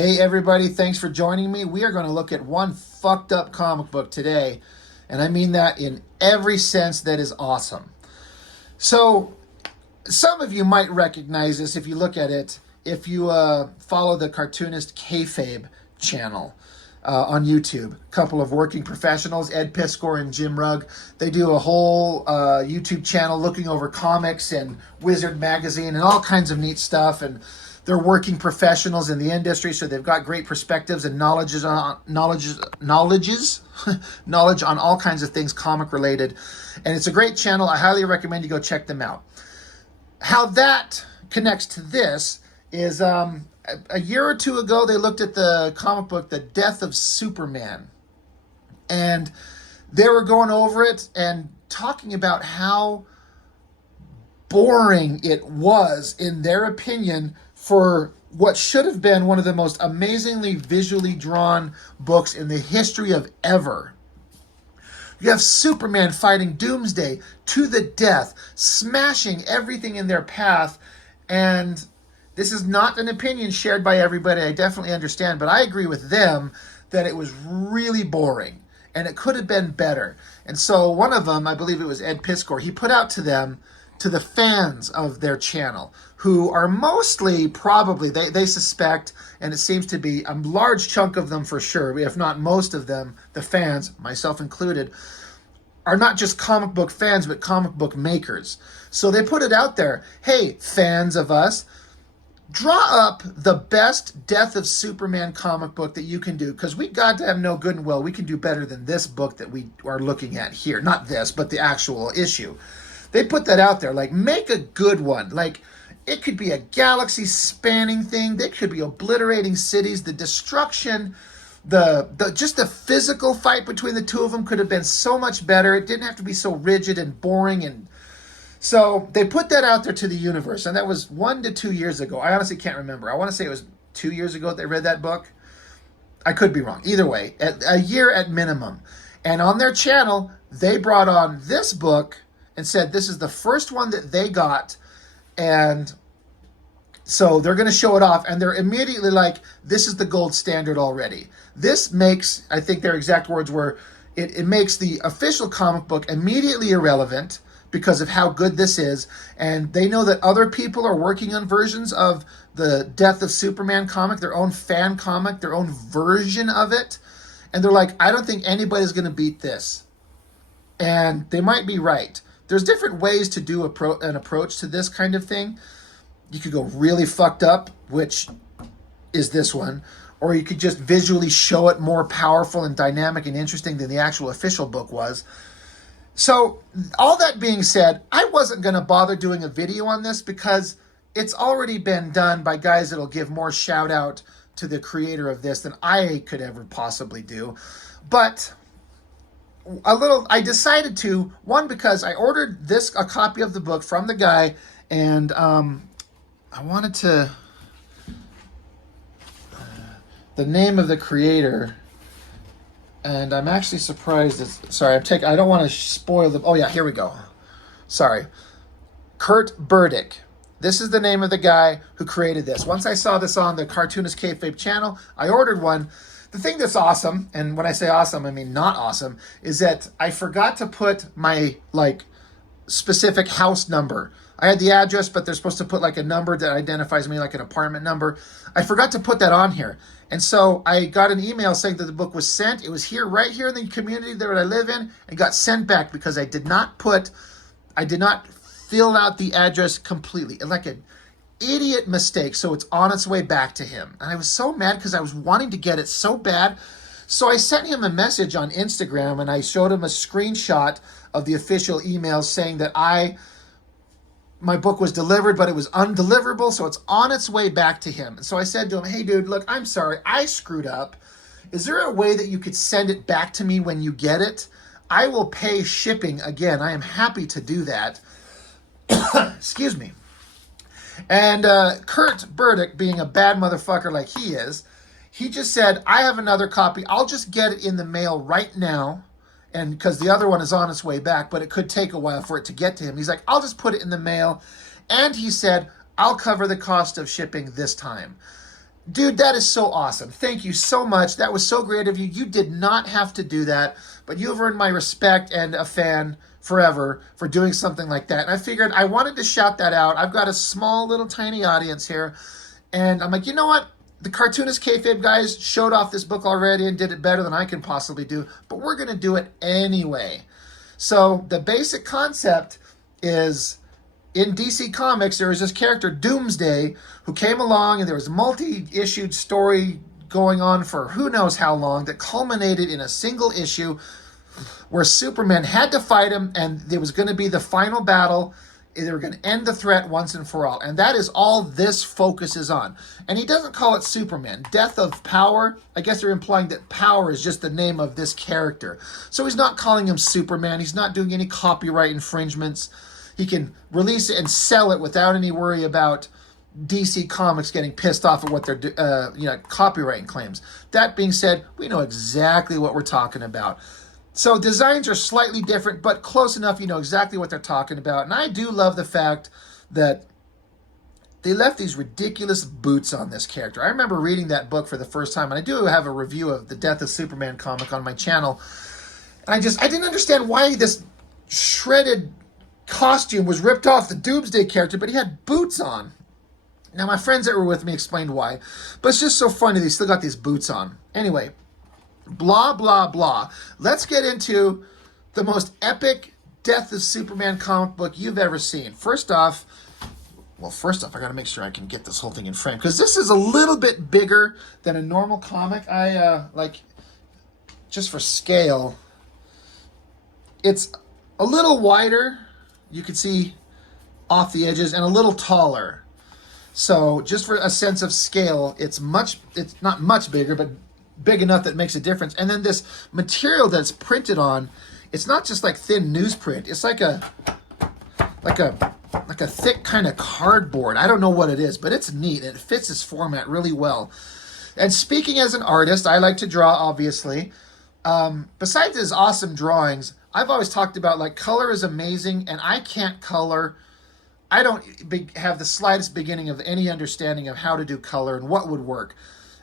Hey everybody, thanks for joining me. We are going to look at one fucked up comic book today, and I mean that in every sense that is awesome. So, some of you might recognize this if you look at it, if you follow the cartoonist Kayfabe channel on YouTube. A couple of working professionals, Ed Piskor and Jim Rugg. They do a whole YouTube channel looking over comics and Wizard magazine and all kinds of neat stuff, and they're working professionals in the industry, so they've got great perspectives and knowledge on all kinds of things comic related. And it's a great channel. I highly recommend you go check them out. How that connects to this is a year or two ago, they looked at the comic book, The Death of Superman. And they were going over it and talking about how boring it was, in their opinion, for what should have been one of the most amazingly visually drawn books in the history of ever. You have Superman fighting Doomsday to the death, smashing everything in their path, and this is not an opinion shared by everybody, I definitely understand, but I agree with them that it was really boring, and it could have been better. And so one of them, I believe it was Ed Piskor, he put out to the fans of their channel, who are mostly probably, they suspect, and it seems to be a large chunk of them for sure, if not most of them, the fans, myself included, are not just comic book fans, but comic book makers. So they put it out there, hey, fans of us, draw up the best Death of Superman comic book that you can do, because we got to have no good and well, we can do better than this book that we are looking at here. Not this, but the actual issue. They put that out there, like, make a good one. Like, it could be a galaxy-spanning thing. They could be obliterating cities. The destruction, just the physical fight between the two of them could have been so much better. It didn't have to be so rigid and boring. And so they put that out there to the universe, and that was 1 to 2 years ago. I honestly can't remember. I want to say it was 2 years ago that they read that book. I could be wrong. Either way, a year at minimum. And on their channel, they brought on this book and said this is the first one that they got, and so they're going to show it off, and they're immediately like, this is the gold standard already. This makes, I think their exact words were, it makes the official comic book immediately irrelevant because of how good this is, and they know that other people are working on versions of the Death of Superman comic, their own fan comic, their own version of it, and they're like, I don't think anybody's going to beat this. And they might be right. There's different ways to do an approach to this kind of thing. You could go really fucked up, which is this one, or you could just visually show it more powerful and dynamic and interesting than the actual official book was. So all that being said, I wasn't going to bother doing a video on this because it's already been done by guys that'll give more shout out to the creator of this than I could ever possibly do. But I decided to, one, because I ordered a copy of the book from the guy, and I wanted to, the name of the creator, and I'm actually surprised, I don't want to spoil oh yeah, here we go. Sorry. Kurt Burdick. This is the name of the guy who created this. Once I saw this on the Cartoonist Kayfabe channel, I ordered one. The thing that's awesome, and when I say awesome, I mean not awesome, is that I forgot to put my, specific house number. I had the address, but they're supposed to put, a number that identifies me, like an apartment number. I forgot to put that on here. And so I got an email saying that the book was sent. It was here, right here in the community that I live in, and got sent back because I did not fill out the address completely. Like an idiot mistake, so it's on its way back to him. And I was so mad because I was wanting to get it so bad. So I sent him a message on Instagram, and I showed him a screenshot of the official email saying that my book was delivered, but it was undeliverable, so it's on its way back to him. And so I said to him, hey dude, look, I'm sorry, I screwed up. Is there a way that you could send it back to me when you get it? I will pay shipping again. I am happy to do that. Excuse me. And Kurt Burdick, being a bad motherfucker like he is, he just said, I have another copy. I'll just get it in the mail right now. And because the other one is on its way back, but it could take a while for it to get to him. He's like, I'll just put it in the mail. And he said, I'll cover the cost of shipping this time. Dude, that is so awesome. Thank you so much. That was so great of you. You did not have to do that, but you've earned my respect and a fan forever for doing something like that. And I figured I wanted to shout that out. I've got a small, little, tiny audience here. And I'm like, you know what? The cartoonist kayfabe guys showed off this book already and did it better than I can possibly do, but we're going to do it anyway. So the basic concept is in DC Comics, there was this character, Doomsday, who came along and there was a multi-issued story going on for who knows how long that culminated in a single issue where Superman had to fight him and there was going to be the final battle. They were going to end the threat once and for all. And that is all this focuses on. And he doesn't call it Superman. Death of Power, I guess they're implying that Power is just the name of this character. So he's not calling him Superman. He's not doing any copyright infringements. He can release it and sell it without any worry about DC Comics getting pissed off at what they're copyright claims. That being said, we know exactly what we're talking about. So designs are slightly different, but close enough you know exactly what they're talking about. And I do love the fact that they left these ridiculous boots on this character. I remember reading that book for the first time, and I do have a review of the Death of Superman comic on my channel. And I didn't understand why this shredded costume was ripped off the Doomsday character, but he had boots on. Now, my friends that were with me explained why, but it's just so funny they still got these boots on. Anyway, blah, blah, blah. Let's get into the most epic Death of Superman comic book you've ever seen. First off, I got to make sure I can get this whole thing in frame, because this is a little bit bigger than a normal comic. Just for scale, it's a little wider. You can see off the edges, and a little taller. So just for a sense of scale, it's not much bigger, but big enough that it makes a difference. And then this material that's printed on, it's not just like thin newsprint. It's like a thick kind of cardboard. I don't know what it is, but it's neat. It fits this format really well. And speaking as an artist, I like to draw, obviously. Besides his awesome drawings, I've always talked about like color is amazing, and I can't color. I don't have the slightest beginning of any understanding of how to do color and what would work.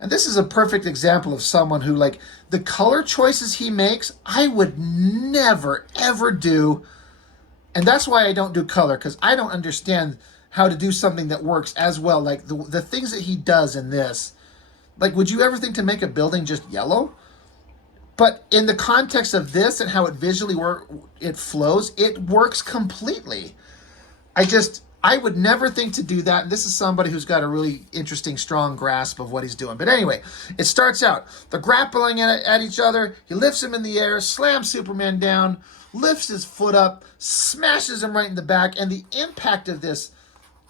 And this is a perfect example of someone who, like, the color choices he makes, I would never, ever do. And that's why I don't do color, because I don't understand how to do something that works as well. Like the things that he does in this. Like, would you ever think to make a building just yellow? But in the context of this and how it visually it flows, it works completely. I would never think to do that. And this is somebody who's got a really interesting, strong grasp of what he's doing. But anyway, it starts out, they're grappling at each other. He lifts him in the air, slams Superman down, lifts his foot up, smashes him right in the back. And the impact of this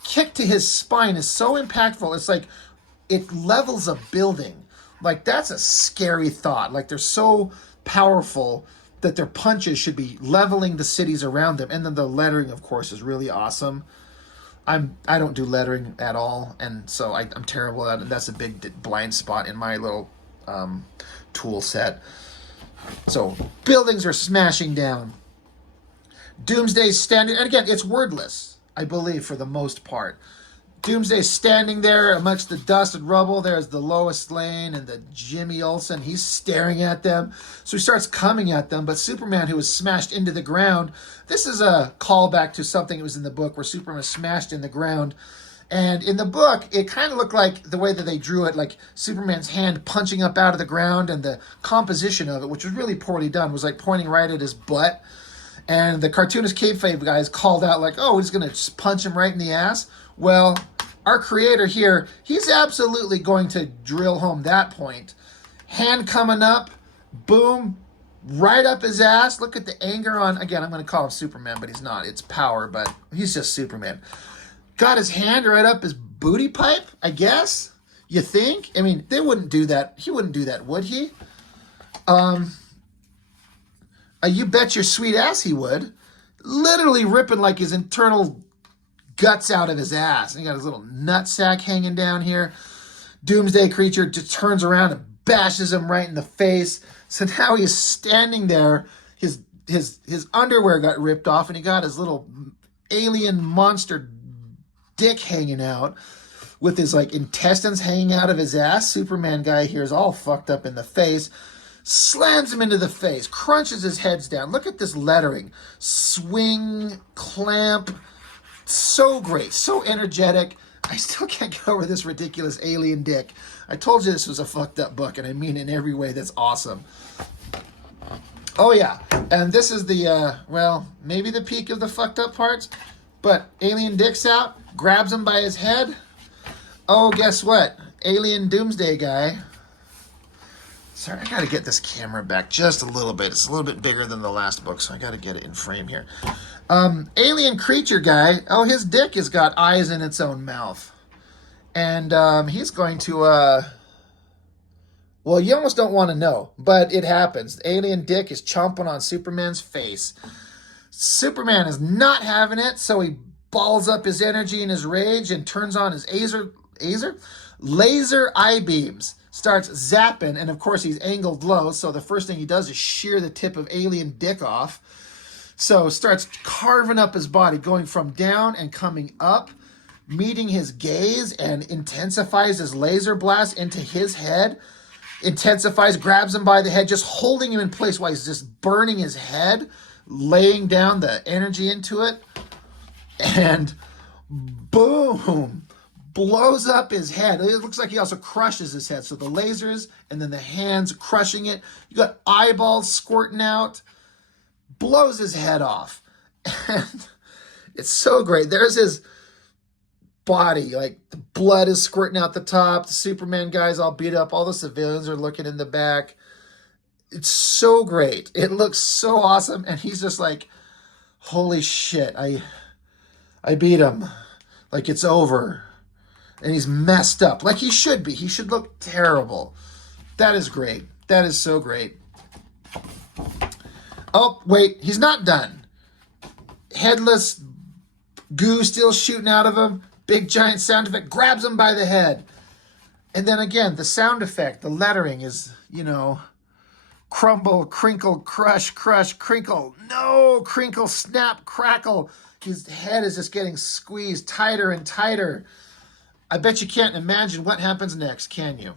kick to his spine is so impactful. It's like it levels a building. Like, that's a scary thought. Like, they're so powerful that their punches should be leveling the cities around them. And then the lettering, of course, is really awesome. I don't do lettering at all, and so I'm terrible at it. That's a big blind spot in my little tool set. So buildings are smashing down. Doomsday's standing, and again, it's wordless, I believe, for the most part. Doomsday's standing there amongst the dust and rubble. There's the Lois Lane and the Jimmy Olsen. He's staring at them. So he starts coming at them. But Superman, who was smashed into the ground, this is a callback to something that was in the book where Superman was smashed in the ground. And in the book, it kind of looked like the way that they drew it, like Superman's hand punching up out of the ground, and the composition of it, which was really poorly done, was like pointing right at his butt. And the cartoonist kayfabe guys called out like, oh, he's going to punch him right in the ass. Well, our creator here, he's absolutely going to drill home that point. Hand coming up, boom, right up his ass. Look at the anger on, again, I'm going to call him Superman, but he's not. It's Power, but he's just Superman. Got his hand right up his booty pipe, I guess. You think? I mean, they wouldn't do that. He wouldn't do that, would he? You bet your sweet ass he would. Literally ripping like his internal guts out of his ass. And he got his little nutsack hanging down here. Doomsday creature just turns around and bashes him right in the face. So now he's standing there. His underwear got ripped off, and he got his little alien monster dick hanging out. with his like intestines hanging out of his ass. Superman guy here is all fucked up in the face. Slams him into the face, crunches his heads down. Look at this lettering. Swing, clamp. So great, so energetic. I still can't get over this ridiculous alien dick. I told you this was a fucked up book, and I mean in every way. That's awesome. Oh yeah, and this is the, well, maybe the peak of the fucked up parts, but alien dick's out, grabs him by his head. Oh, guess what? Alien Doomsday guy. Sorry, I gotta get this camera back just a little bit. It's a little bit bigger than the last book, so I gotta get it in frame here. Alien creature guy. Oh, his dick has got eyes in its own mouth. And he's going to, well, you almost don't want to know, but it happens. The alien dick is chomping on Superman's face. Superman is not having it, so he balls up his energy and his rage and turns on his laser eye beams. Starts zapping, and of course he's angled low, so the first thing he does is shear the tip of alien dick off. So starts carving up his body, going from down and coming up, meeting his gaze, and intensifies his laser blast into his head. Intensifies, grabs him by the head, just holding him in place while he's just burning his head, laying down the energy into it, and boom! Blows up his head. It looks like he also crushes his head. So the lasers and then the hands crushing it. You got eyeballs squirting out. Blows his head off. And it's so great. There's his body. Like the blood is squirting out the top. The Superman guy's all beat up. All the civilians are looking in the back. It's so great. It looks so awesome. And he's just like, holy shit. I beat him. Like it's over. And he's messed up, like he should be. He should look terrible. That is great. That is so great. Oh, wait, he's not done. Headless goo still shooting out of him. Big giant sound effect. Grabs him by the head. And then again, the sound effect, the lettering is, you know, crumble, crinkle, crush, crinkle. No, crinkle, snap, crackle. His head is just getting squeezed tighter and tighter. I bet you can't imagine what happens next, can you?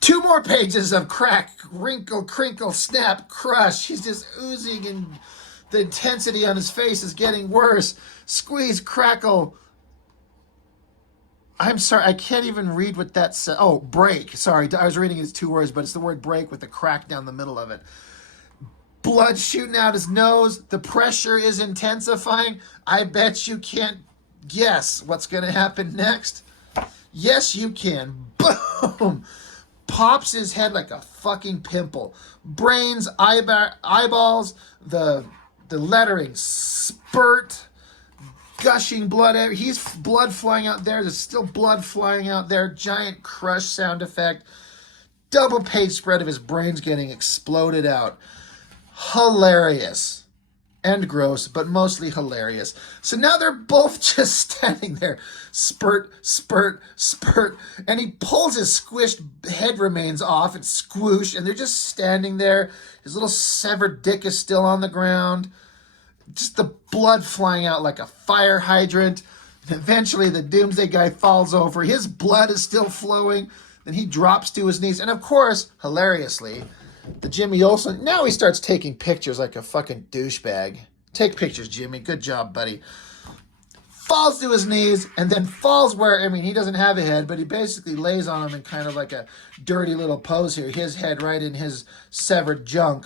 2 more pages of crack, wrinkle, crinkle, snap, crush. He's just oozing, and the intensity on his face is getting worse. Squeeze, crackle. I'm sorry, I can't even read what that says. Oh, break. Sorry, I was reading it as 2 words, but it's the word break with the crack down the middle of it. Blood shooting out his nose. The pressure is intensifying. I bet you can't guess what's going to happen next. Yes, you can. Boom! Pops his head like a fucking pimple. Brains, eyeballs, the lettering, spurt, gushing blood. He's blood flying out there. There's still blood flying out there. Giant crush sound effect. Double page spread of his brains getting exploded out. Hilarious and gross, but mostly hilarious. So now they're both just standing there. Spurt, spurt, spurt. And he pulls his squished head remains off and squoosh, and they're just standing there. His little severed dick is still on the ground. Just the blood flying out like a fire hydrant. And eventually the Doomsday guy falls over. His blood is still flowing. Then he drops to his knees. And of course, hilariously, the Jimmy Olsen, now he starts taking pictures like a fucking douchebag. Take pictures, Jimmy. Good job, buddy. Falls to his knees, and then falls where, I mean, he doesn't have a head, but he basically lays on him in kind of like a dirty little pose here. His head right in his severed junk.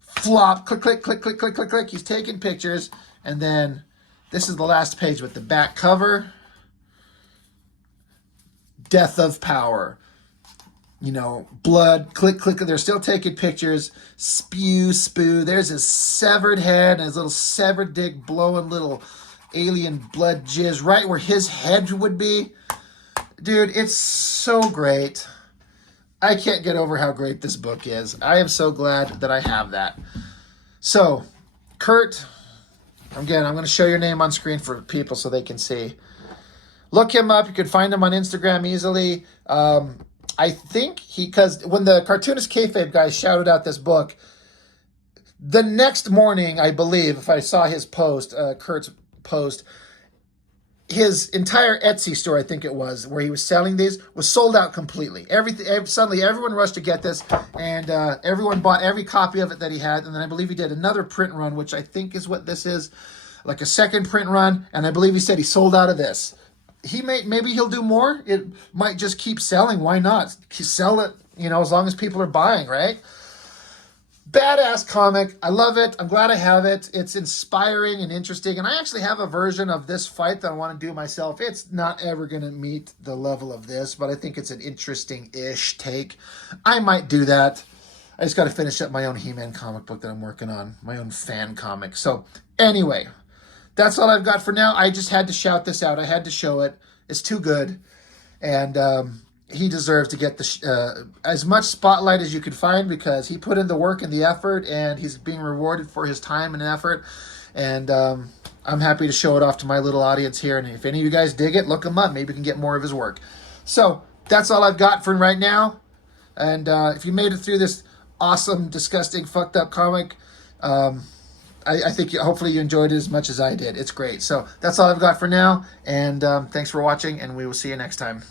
Flop, click, click, click, click, click, click, click. He's taking pictures, and then this is the last page with the back cover. Death of power. You know, blood, click, click. They're still taking pictures. Spew, spoo. There's his severed head and his little severed dick blowing little alien blood jizz right where his head would be. Dude, it's so great. I can't get over how great this book is. I am so glad that I have that. So, Kurt, again, I'm going to show your name on screen for people so they can see. Look him up. You can find him on Instagram easily. I think because when the Cartoonist Kayfabe guy shouted out this book, the next morning, I believe, if I saw his post, Kurt's post, his entire Etsy store, I think it was, where he was selling these, was sold out completely. Suddenly everyone rushed to get this, and everyone bought every copy of it that he had. And then I believe he did another print run, which I think is what this is, like a second print run. And I believe he said he sold out of this. Maybe he'll do more. It might just keep selling. Why not? Sell it, as long as people are buying, right? Badass comic. I love it. I'm glad I have it. It's inspiring and interesting. And I actually have a version of this fight that I want to do myself. It's not ever going to meet the level of this, but I think it's an interesting-ish take. I might do that. I just got to finish up my own He-Man comic book that I'm working on, my own fan comic. So anyway, that's all I've got for now. I just had to shout this out. I had to show it. It's too good. And he deserves to get as much spotlight as you could find, because he put in the work and the effort, and he's being rewarded for his time and effort. And I'm happy to show it off to my little audience here. And if any of you guys dig it, look him up. Maybe we can get more of his work. So that's all I've got for right now. And if you made it through this awesome, disgusting, fucked up comic, I think hopefully you enjoyed it as much as I did. It's great. So that's all I've got for now. And thanks for watching, and we will see you next time.